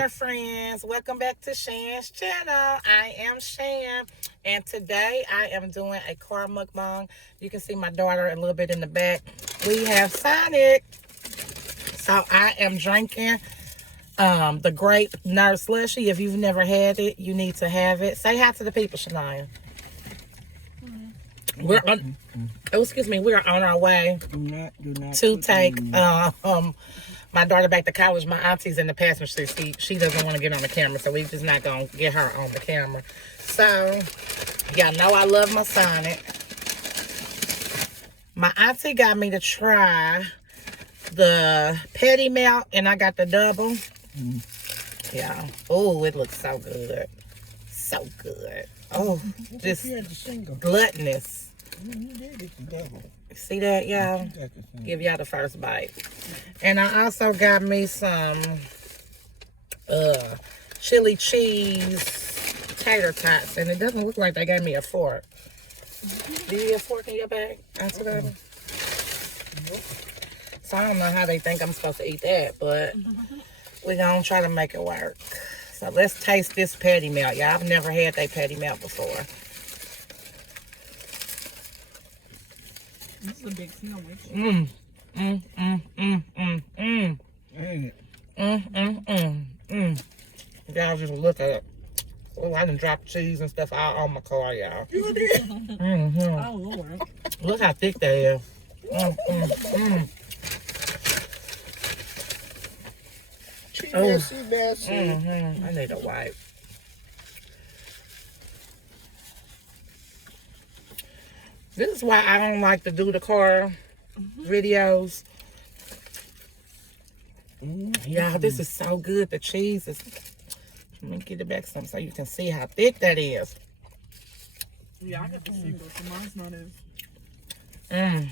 morning, friends. Welcome back to Shan's channel. I am Shan, and today I am doing a car mukbang. You can see my daughter a little bit in the back. We have Sonic. So I am drinking the grape nerd slushy. If you've never had it, you need to have it. Say hi to the people, Shania. We're on. Oh, excuse me. We're on our way to take my daughter back to college. My auntie's in the passenger seat. She doesn't want to get on the camera, so we just not gonna get her on the camera. So y'all know I love my Sonic. My auntie got me to try the petty melt, and I got the double. Yeah. Oh, it looks so good. So good. Oh, just gluttonous. See that, y'all? Give y'all the first bite. And I also got me some chili cheese tater tots, and it doesn't look like they gave me a fork. Do you get a fork in your bag? So I don't know how they think I'm supposed to eat that, but we're gonna try to make it work. So let's taste this patty melt. Y'all, I've never had that patty melt before. This is a big sandwich. Y'all just look at it. Oh, I done dropped cheese and stuff all on my car, y'all. You did? Oh, Lord. Look how thick that is. I need a wipe. This is why I don't like to do the car videos. Y'all, this is so good. The cheese is... Let me get it back some so you can see how thick that is. Yeah, I got the single, so mine's not as... And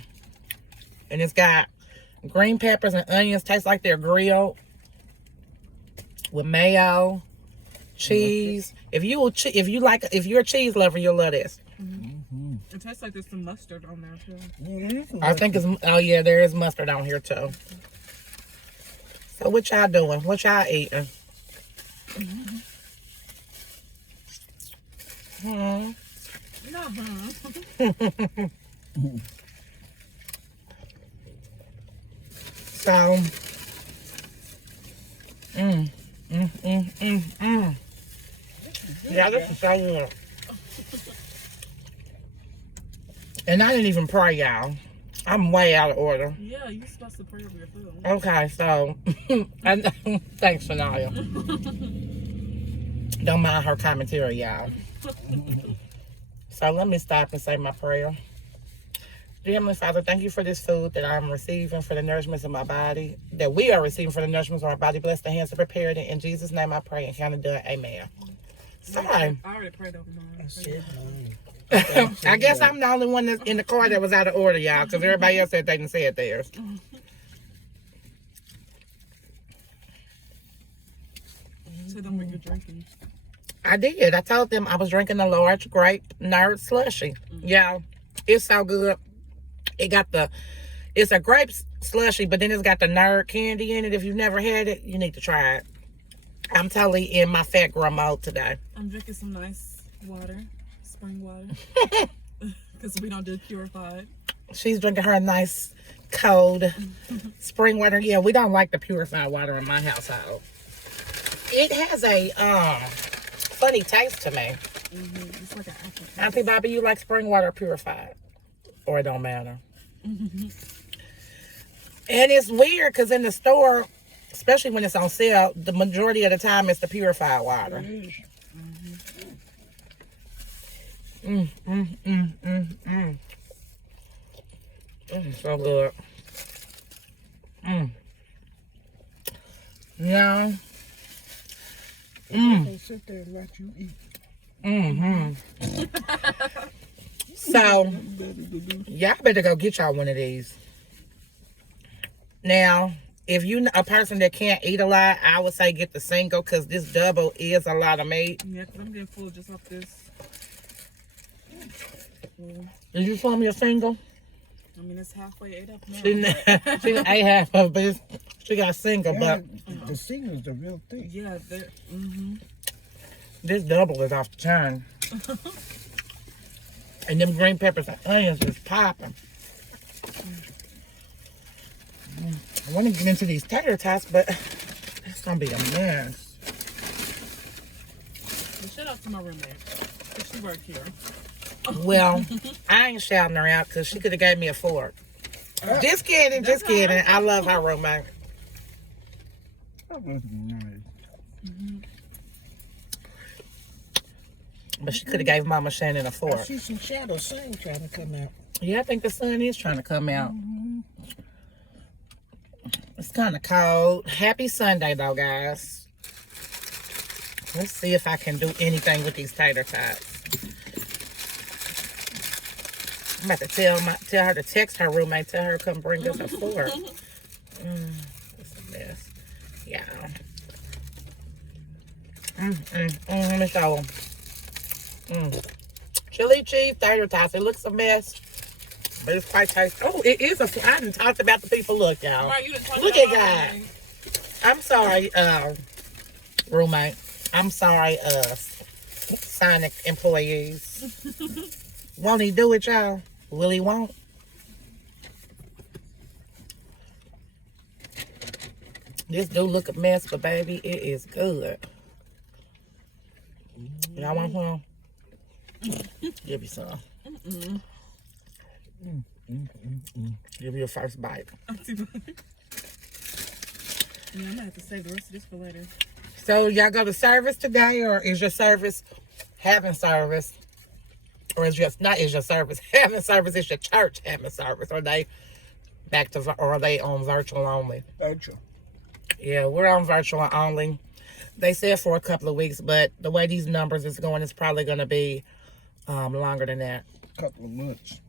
it's got green peppers and onions. Tastes like they're grilled. With mayo, cheese. If you're a cheese lover, you'll love this. It tastes like there's some mustard on there too. I think it's, oh yeah, there is mustard on here too. So what y'all doing? What y'all eating? So, yeah, this is so good. And I didn't even pray, y'all. I'm way out of order. Yeah, you're supposed to pray over your food. Okay, so, thanks, Shania. Don't mind her commentary, y'all. So let me stop and say my prayer. Dear Heavenly Father, thank you for this food that I'm receiving for the nourishment of my body, that we are receiving for the nourishment of our body. Bless the hands that prepared it. In Jesus' name I pray and count it done. Amen. Sorry. I already prayed over mine. I guess I'm the only one that's in the car that was out of order, y'all, because everybody else said they didn't say it theirs. So then what you're drinking? I did. I told them I was drinking a large grape nerd slushy. Yeah, it's so good. It's a grape slushy, but then it's got the nerd candy in it. If you've never had it, you need to try it. I'm totally in my fat girl mode today. I'm drinking some nice water, spring water, because we don't do purified. She's drinking her nice cold spring water. Yeah, we don't like the purified water in my household. It has a funny taste to me. It's like an apple. Auntie Bobby, you like spring water purified? Or it don't matter? And it's weird because in the store, especially when it's on sale, the majority of the time it's the purified water. So good. Yeah. Sit there and let you eat. So, y'all better go get y'all one of these. Now, if you a person that can't eat a lot, I would say get the single because this double is a lot of meat. Yeah, because I'm getting full just off this. Did you film your single? I mean, it's halfway ate up now. She ate half of it. She got single, Yeah, but the singer's the real thing. Yeah, they're. this double is off the chain. And them green peppers and onions is popping. I want to get into these tater tots, but it's gonna be a mess. Well, shout out to my roommate. She worked here. Well, I ain't shouting her out because she could have gave me a fork. Just kidding, just kidding. I love her roommate. That was nice. But she could have gave Mama Shannon a I fork. see some shadows sun trying to come out. Yeah, I think the sun is trying to come out. It's kind of cold. Happy Sunday, though, guys. Let's see if I can do anything with these tater tots. I'm about to tell her to text her roommate, tell her to come bring us a fork. It's a mess. Yeah. Let me show them. Chili cheese tater tots. It looks a mess, but it's quite tasty. Oh, it is a. I done talked about the people. Look, y'all. Right, you done talked Look about at everything. God. I'm sorry, roommate. I'm sorry, Sonic employees. Won't he do it, y'all? Will he won't? This do look a mess, but baby, it is good. Y'all want some? Give you some. Give you a first bite. Yeah, I'm gonna have to save the rest of this for later. So y'all go to service today, or is your service having service? Or is just not is your service having service? Is your church having service? Or they back to or are they on virtual only? Virtual. Yeah, we're on virtual only. They said for a couple of weeks, but the way these numbers is going, it's probably going to be longer than that. Couple of months.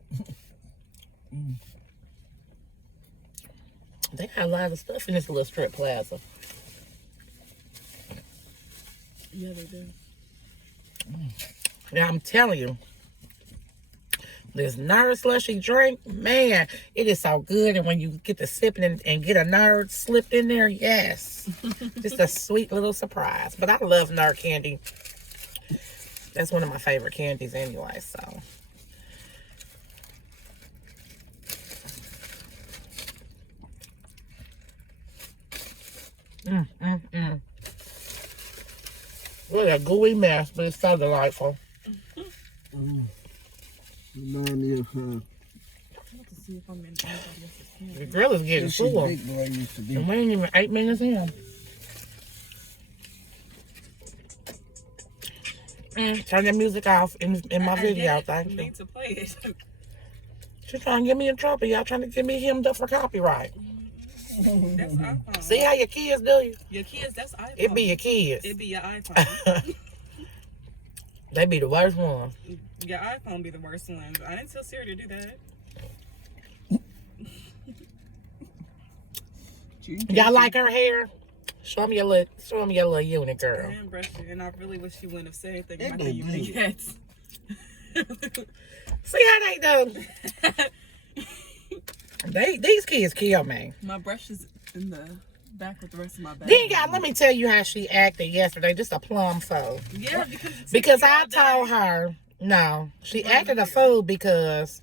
They got a lot of stuff in this little strip plaza. Yeah, they do. Now I'm telling you, this nerd slushy drink, man, it is so good. And when you get to sipping and get a nerd slipped in there, yes. Just a sweet little surprise. But I love nerd candy. That's one of my favorite candies anyway, so. What a gooey mess, but it's so delightful. Remind me of her. I have to see if I'm in anybody else's The hand. grill is getting She's full. big boy used to be. And we ain't even 8 minutes in. Turn the music off in my video, thank You you. need to play it. She's trying to get me in trouble. Y'all trying to get me hemmed up for copyright. That's iPhone. See how your kids do you? Your kids, that's iPhone. It be your kids. It be your iPhone. They be the worst ones. Your iPhone be the worst ones. I didn't tell Siri to do that. Y'all like her hair? Show me your little unit, I girl. didn't brush it, and I really wish she wouldn't have said anything It about go the unit good. yet. See how they do? These kids kill me. My brush is in the back with the rest of my bag. Then y'all, let me tell you how she acted yesterday. Just a plum fool. Yeah, Because I told her, no, she acted a fool because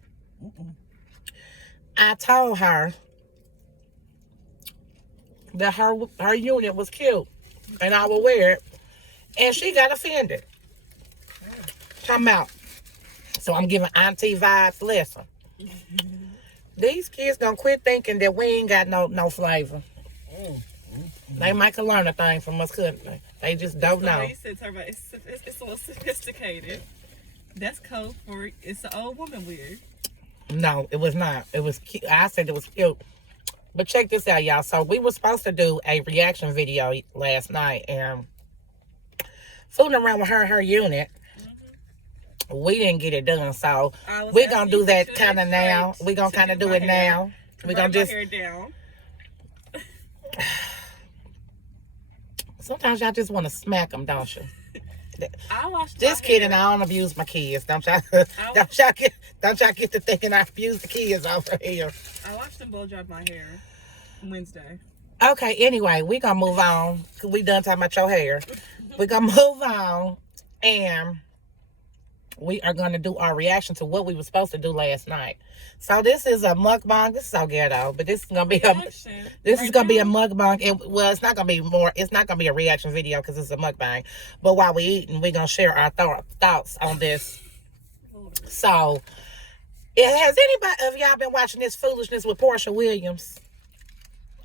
I told her that her unit was cute and I would wear it, and she got offended. Come out. So I'm giving auntie vibes lesson. These kids gonna quit thinking that we ain't got no flavor. They might can learn a thing from us, couldn't they? They just don't know. You said, it's a little sophisticated. That's code for it's an old woman weird. No, it was not. It was cute. I said it was cute. But check this out, y'all. So we were supposed to do a reaction video last night, and fooling around with her unit, we didn't get it done. So we're gonna do that kind of now. We're gonna kind of do it now. We're gonna just. Hair down. Sometimes y'all just want to smack them, don't you? I watched Just my kidding. hair. I don't abuse my kids. Don't y'all get to thinking I abuse the kids over here. I watched them blow dry my hair Wednesday. Okay, anyway, we gonna move on. We done talking about your hair. We gonna move on, and we are gonna do our reaction to what we were supposed to do last night. So this is a mukbang. This is so ghetto, but this is gonna be Reaction. this is Right gonna be a now? mukbang. Well, it's not gonna be more. It's not gonna be a reaction video because it's a mukbang. But while we eating, we're gonna share our thoughts on this. So, has anybody of y'all been watching this foolishness with Porsha Williams?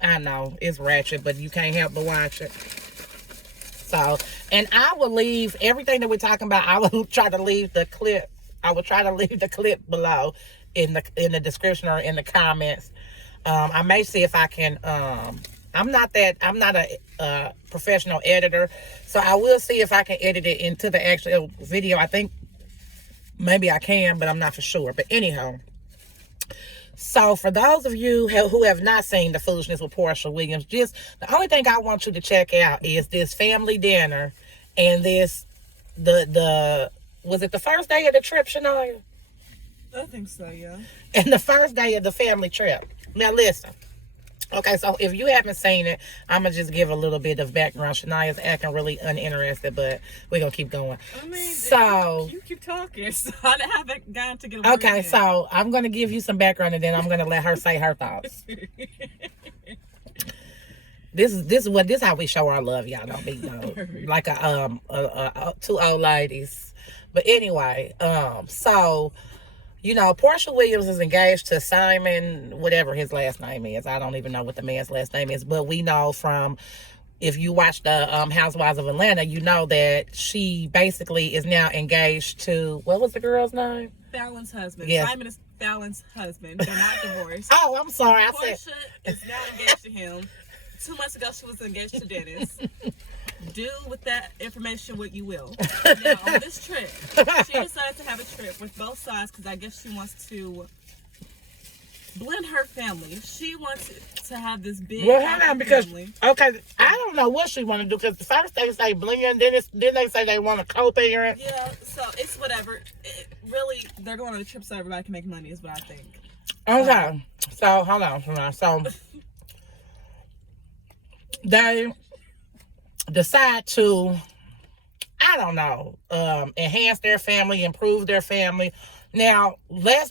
I know it's ratchet, but you can't help but watch it. So, and I will leave everything that we're talking about. I will try to leave the clip. I will try to leave the clip below in the description or in the comments. I may see if I can. I'm not a professional editor, so I will see if I can edit it into the actual video. I think maybe I can, but I'm not for sure. But anyhow. So for those of you who have not seen the foolishness with Porsha Williams, just the only thing I want you to check out is this family dinner and this was it the first day of the trip, Shania? I think so, yeah. And the first day of the family trip. Now listen. Okay, so if you haven't seen it, I'm going to just give a little bit of background. Shania's acting really uninterested, but we're going to keep going. I mean, so you keep talking, so I haven't gotten to get a okay, word in. so I'm going to give you some background, and then I'm going to let her say her thoughts. This is how we show our love, y'all. Don't be like two old ladies. But anyway, so you know, Porsha Williams is engaged to Simon, whatever his last name is. I don't even know what the man's last name is, but we know from, if you watch the Housewives of Atlanta, you know that she basically is now engaged to, what was the girl's name? Fallon's husband. Yes. Simon is Fallon's husband. They're not divorced. Oh, I'm sorry. I said. Porsha is now engaged to him. 2 months ago, she was engaged to Dennis. Do with that information what you will. Now, on this trip, she decided to have a trip with both sides because I guess she wants to blend her family. She wants to have this big Well, hold on, because family. okay, I don't know what she want to do because first they say blend, then they say they want a co-parent. Yeah, so it's whatever. Really, they're going on a trip so everybody can make money is what I think. Okay, so hold on. So they decide to, I don't know, enhance their family, improve their family. Now,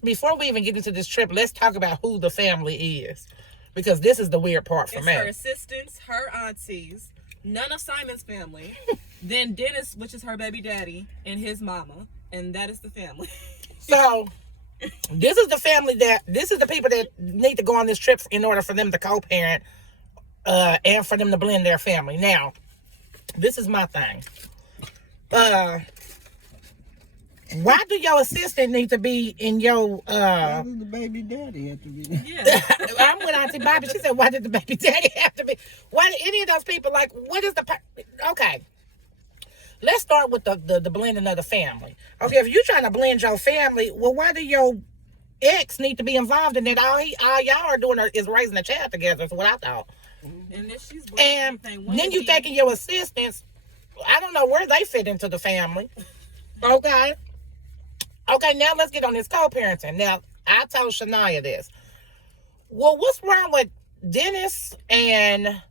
before we even get into this trip, let's talk about who the family is, because this is the weird part for It's me. her assistants, her aunties, none of Simon's family, then Dennis, which is her baby daddy, and his mama, and that is the family. So this is the people that need to go on this trip in order for them to co-parent and for them to blend their family. Now, this is my thing. Why do your assistant need to be in your Why does the baby daddy have to be there? Yeah. I'm with Auntie Bobby. She said, why did the baby daddy have to be? Why did any of those people, like, what is okay. Let's start with the blending of the family. Okay, if you're trying to blend your family, well, why do your ex need to be involved in it? All y'all are doing is raising a child together, is what I thought. And then she's And then you taking your assistants, I don't know where they fit into the family. Okay. Okay, now let's get on this co-parenting. Now, I told Shania this. Well, what's wrong with Dennis and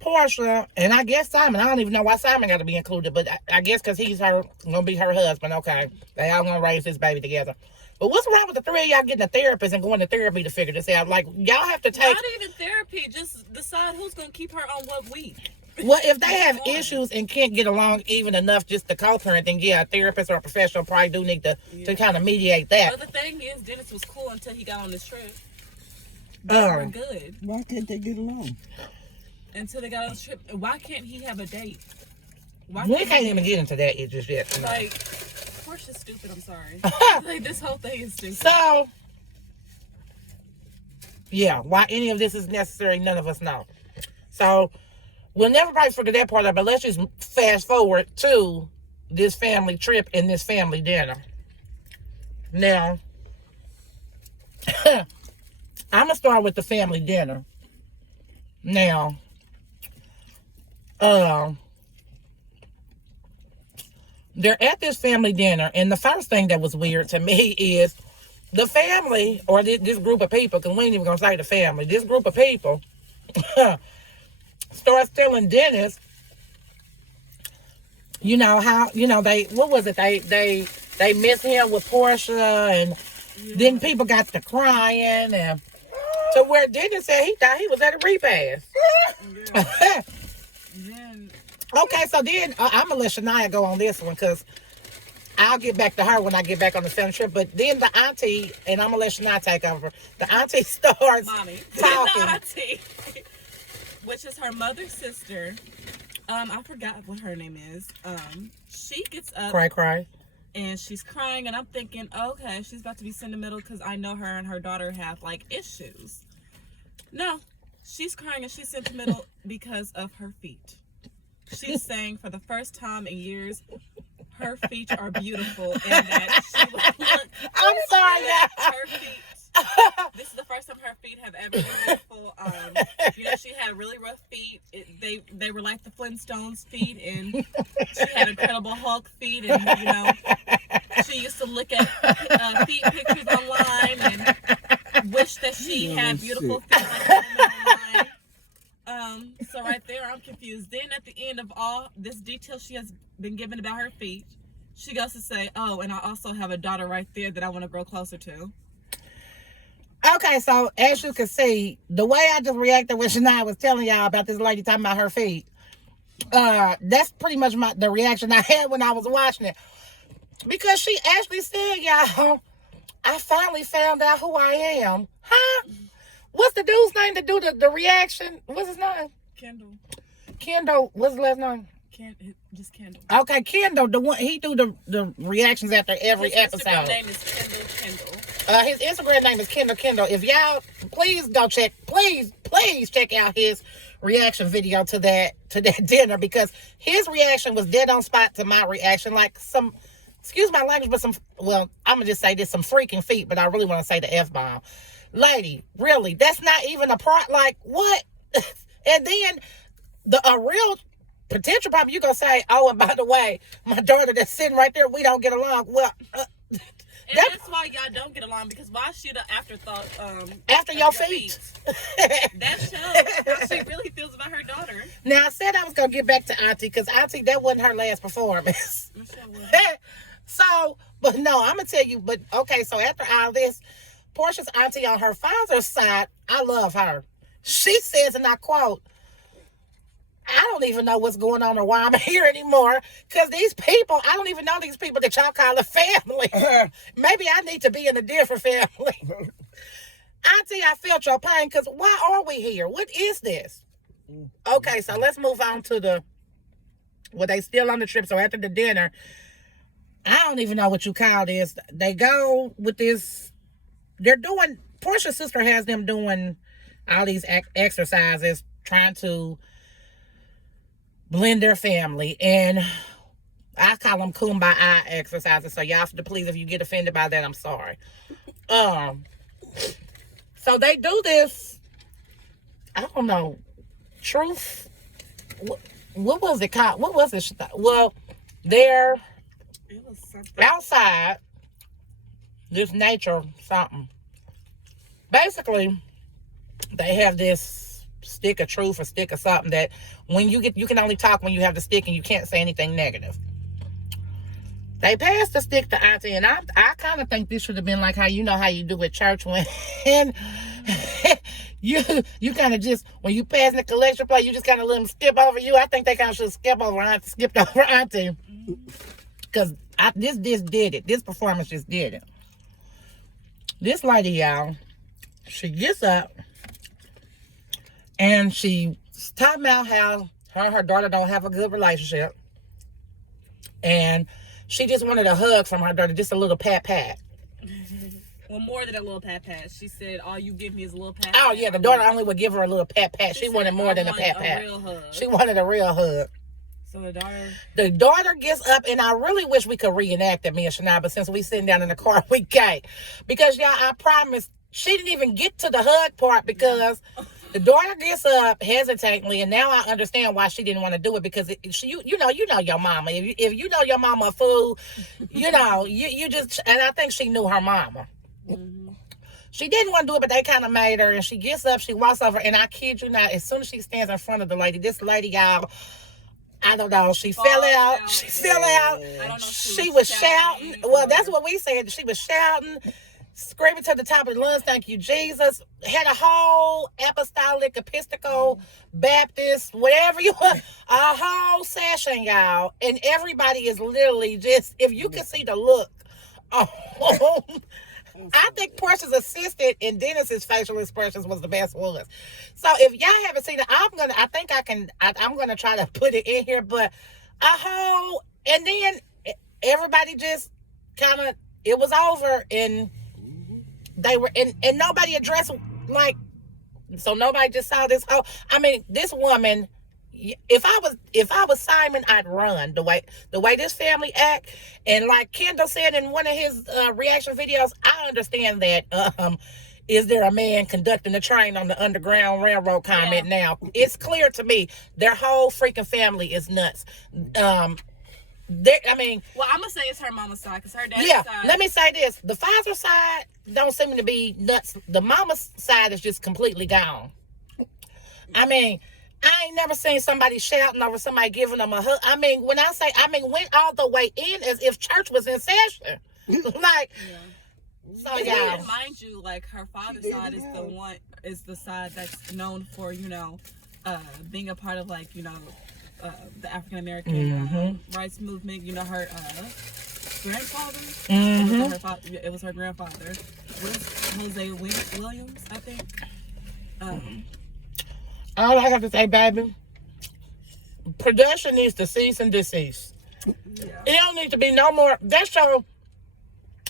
Porsha, and I guess Simon? I don't even know why Simon got to be included, but I guess because he's going to be her husband. Okay, they all going to raise this baby together. But what's wrong with the three of y'all getting a therapist and going to therapy to figure this out? Like, y'all have to take... Not even therapy, just decide who's going to keep her on what week. Well, if they have issues and can't get along even enough just to co-parent, then yeah, a therapist or a professional probably do need to kind of mediate that. But the thing is, Dennis was cool until he got on this trip. They were good. Why can't they get along? Until they got on this trip. Why can't he have a date? We can't even get into that just yet. No. Like, Porsha's stupid, I'm sorry. Like, this whole thing is stupid. So, yeah, why any of this is necessary, none of us know. So, we'll never probably figure that part out, but let's just fast forward to this family trip and this family dinner. Now, I'm going to start with the family dinner. Now, they're at this family dinner, and the first thing that was weird to me is the family, or this group of people, because we ain't even going to say the family, this group of people starts telling Dennis, you know, how, you know, what was it? They miss him with Porsha, and then people got to crying, and to where Dennis said he thought he was at a repast. Okay, so then I'm going to let Shania go on this one, because I'll get back to her when I get back on the family trip. But then the auntie, and I'm going to let Shania take over, the auntie starts Mommy. talking. The auntie, which is her mother's sister. I forgot what her name is. She gets up. Cry. And she's crying, and I'm thinking, okay, she's about to be sentimental because I know her and her daughter have, like, issues. No, she's crying and she's sentimental because of her feet. She's saying for the first time in years, her feet are beautiful, and that she would look. I'm sorry, her feet. This is the first time her feet have ever been beautiful. You know, she had really rough feet. They were like the Flintstones feet, and she had Incredible Hulk feet, and you know, she used to look at feet pictures online and wish that she had beautiful feet like that online. So right there, I'm confused. Then at the end of all this detail she has been given about her feet, she goes to say, "Oh, and I also have a daughter right there that I want to grow closer to." Okay, so as you can see, the way I just reacted when Shania was telling y'all about this lady talking about her feet, that's pretty much the reaction I had when I was watching it. Because she actually said, y'all, I finally found out who I am. Huh? What's the dude's name to do the reaction? What's his name? Kendall. What's his last name? Just Kendall. Okay, Kendall, the one, he do the reactions after every episode. His Instagram name is Kendall. His Instagram name is Kendall. If y'all, please go check, please check out his reaction video to that dinner, because his reaction was dead on spot to my reaction. Like some, excuse my language, but well, I'm going to just say this, some freaking feet, but I really want to say the F-bomb. Lady, really, that's not even a part, like, what? And then a real potential problem, you going to say, oh, and by the way, my daughter that's sitting right there, we don't get along. Well, and that's why y'all don't get along, because why should an afterthought after your feet? That shows how she really feels about her daughter. Now, I said I was going to get back to Auntie, because Auntie, that wasn't her last performance. So, but no, I'm going to tell you, but okay, so after all this, Porsha's auntie on her father's side, I love her. She says, and I quote, I don't even know what's going on or why I'm here anymore, because these people, I don't even know these people that y'all call a family. Maybe I need to be in a different family. Auntie, I felt your pain, because why are we here? What is this? Okay, so let's move on to they still on the trip. So after the dinner, I don't even know what you call this. They go with this, Porsha's sister has them doing all these exercises, trying to blend their family, and I call them kumbaya exercises, so y'all, please, if you get offended by that, I'm sorry. So they do this, I don't know, truth, what was it called? What was it? Well, they're outside this nature something. Basically, they have this stick of truth or stick of something that when you can only talk when you have the stick, and you can't say anything negative. They passed the stick to Auntie, and I kind of think this should have been like how you do at church when you kind of just, when you pass the collection plate, you just kind of let them skip over you. I think they kind of should skipped over Auntie, because this did it. This performance just did it. This lady, y'all, she gets up and she's talking about how her and her daughter don't have a good relationship. And she just wanted a hug from her daughter, just a little pat. Well, more than a little pat. She said, all you give me is a little pat. Oh, yeah, the daughter only would give her a little pat. She wanted more than a pat. A real hug. She wanted a real hug. So the daughter gets up, and I really wish we could reenact it, me and Shania, but since we sitting down in the car, we can't. Because, y'all, I promise, she didn't even get to the hug part, because The daughter gets up hesitantly, and now I understand why she didn't want to do it, because you know your mama. If you know your mama a fool, you just, and I think she knew her mama. Mm-hmm. She didn't want to do it, but they kind of made her, and she gets up, she walks over, and I kid you not, as soon as she stands in front of the lady, this lady, y'all, I don't know, she fell out. She fell out. I don't know, she was shouting. Well, that's what we said. She was shouting, screaming to the top of the lungs, thank you, Jesus. Had a whole apostolic, Episcopal, Baptist, whatever you want, a whole session, y'all. And everybody is literally just, if you can see the look. Oh, I think Porsha's assistant and Dennis's facial expressions was the best ones. So if y'all haven't seen it, I'm gonna try to put it in here, but a whole, and then everybody just kind of, it was over, and they were, and nobody addressed, like, so nobody just saw this whole, I mean, this woman, if I was Simon, I'd run the way this family act. And like Kendall said in one of his reaction videos, I understand that is there a man conducting the train on the Underground Railroad comment? Yeah. Now it's clear to me their whole freaking family is nuts. I mean, well, I'm gonna say it's her mama's side, because her dad's side. Let me say this: the father side don't seem to be nuts. The mama's side is just completely gone. I mean, I ain't never seen somebody shouting over somebody giving them a hug. I mean, when I say, went all the way in as if church was in session. Like, so yeah. Mind you, like, her father's side is the side that's known for, being a part of, like, the African American rights movement. Her grandfather. Mm-hmm. It was her grandfather. Jose Williams, I think. All I have to say, baby, production needs to cease and desist. Yeah. It don't need to be no more. That show,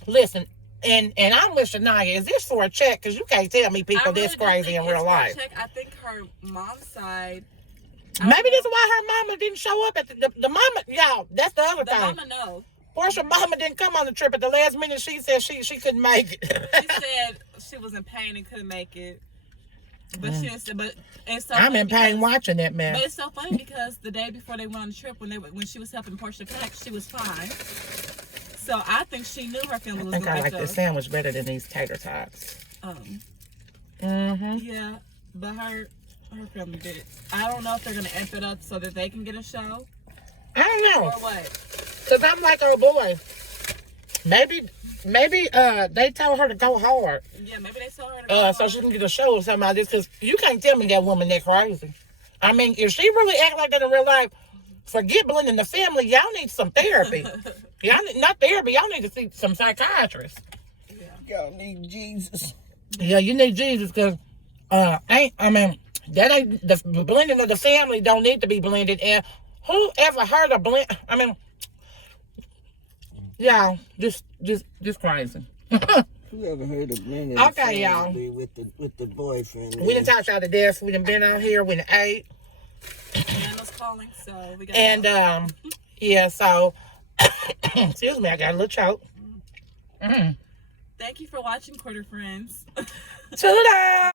listen, and I'm with Shanya. Is this for a check? Because you can't tell me people really this crazy in real life. I think her mom's side. Maybe this is why her mama didn't show up at the mama. Y'all, that's the other thing. The mama know. Porsha mama didn't come on the trip at the last minute. She said she couldn't make it. She said she was in pain and couldn't make it. But she didn't say, but it's so I'm in pain watching that, man. But it's so funny because the day before they went on the trip, when she was helping Porsha pack, she was fine. So I think she knew her family was going to I like this sandwich better than these tater tots. Yeah, but her family did. I don't know if they're going to amp it up so that they can get a show. I don't know. Or what? Because I'm like, oh boy, maybe they told her to go hard. Yeah, maybe they told her to go hard. So she can get a show or something like this. Because you can't tell me that woman that crazy. I mean, if she really act like that in real life, forget blending the family. Y'all need some therapy. Not therapy. Y'all need to see some psychiatrists. Yeah. Y'all need Jesus. Yeah, you need Jesus because that ain't the blending of the family don't need to be blended. And whoever heard of blend? I mean, y'all, just crazy. Whoever heard of blending? Okay, y'all. With the boyfriend. We done talked y'all to death. We done been out here. We done ate. Nana's calling, so we got. And yeah, so excuse me, I got a little choke. Thank you for watching, Quarter Friends. Toodle.